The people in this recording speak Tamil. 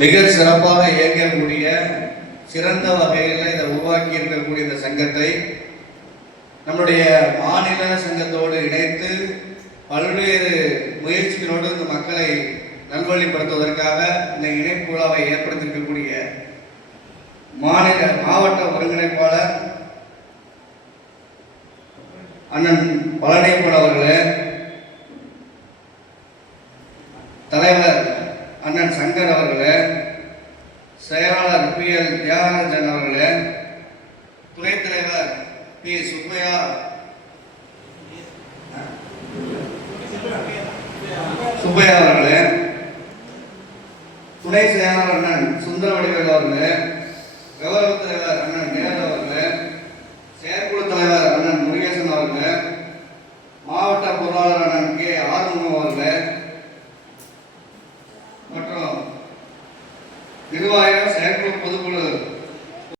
மிக சிறப்பாக இயங்கக்கூடிய சிறந்த வகையில் இதை உருவாக்கி இருக்கக்கூடிய இந்த சங்கத்தை நம்முடைய மாநில சங்கத்தோடு இணைத்து பல்வேறு முயற்சிகளோடு இந்த மக்களை நல்வழிப்படுத்துவதற்காக இந்த இணைப்பு விழாவை ஏற்படுத்தியிருக்கக்கூடிய மாவட்ட ஒருங்கிணைப்பாளர் அண்ணன் பழனியப்பன் அவர்களே, தலைவர் அண்ணன் சங்கர் அவர்களே, செயலாளர் PL தியாகராஜன் அவர்களே, துணைத் தலைவர் P சுப்பையா அவர்களே, துணை செயலாளர் அண்ணன் சுந்தர வடிவேல் அவர்களே, கௌரவ தலைவர் அண்ணன் நேரு அவர்களே, செயற்குழு தலைவர் அண்ணன் முருகேசன் அவர்களே, மாவட்ட பொருளாளர் அண்ணன் K ஆறுமுகம் அவர்களே மற்றும் நிர்வாக செயற்குழு பொதுக்குழு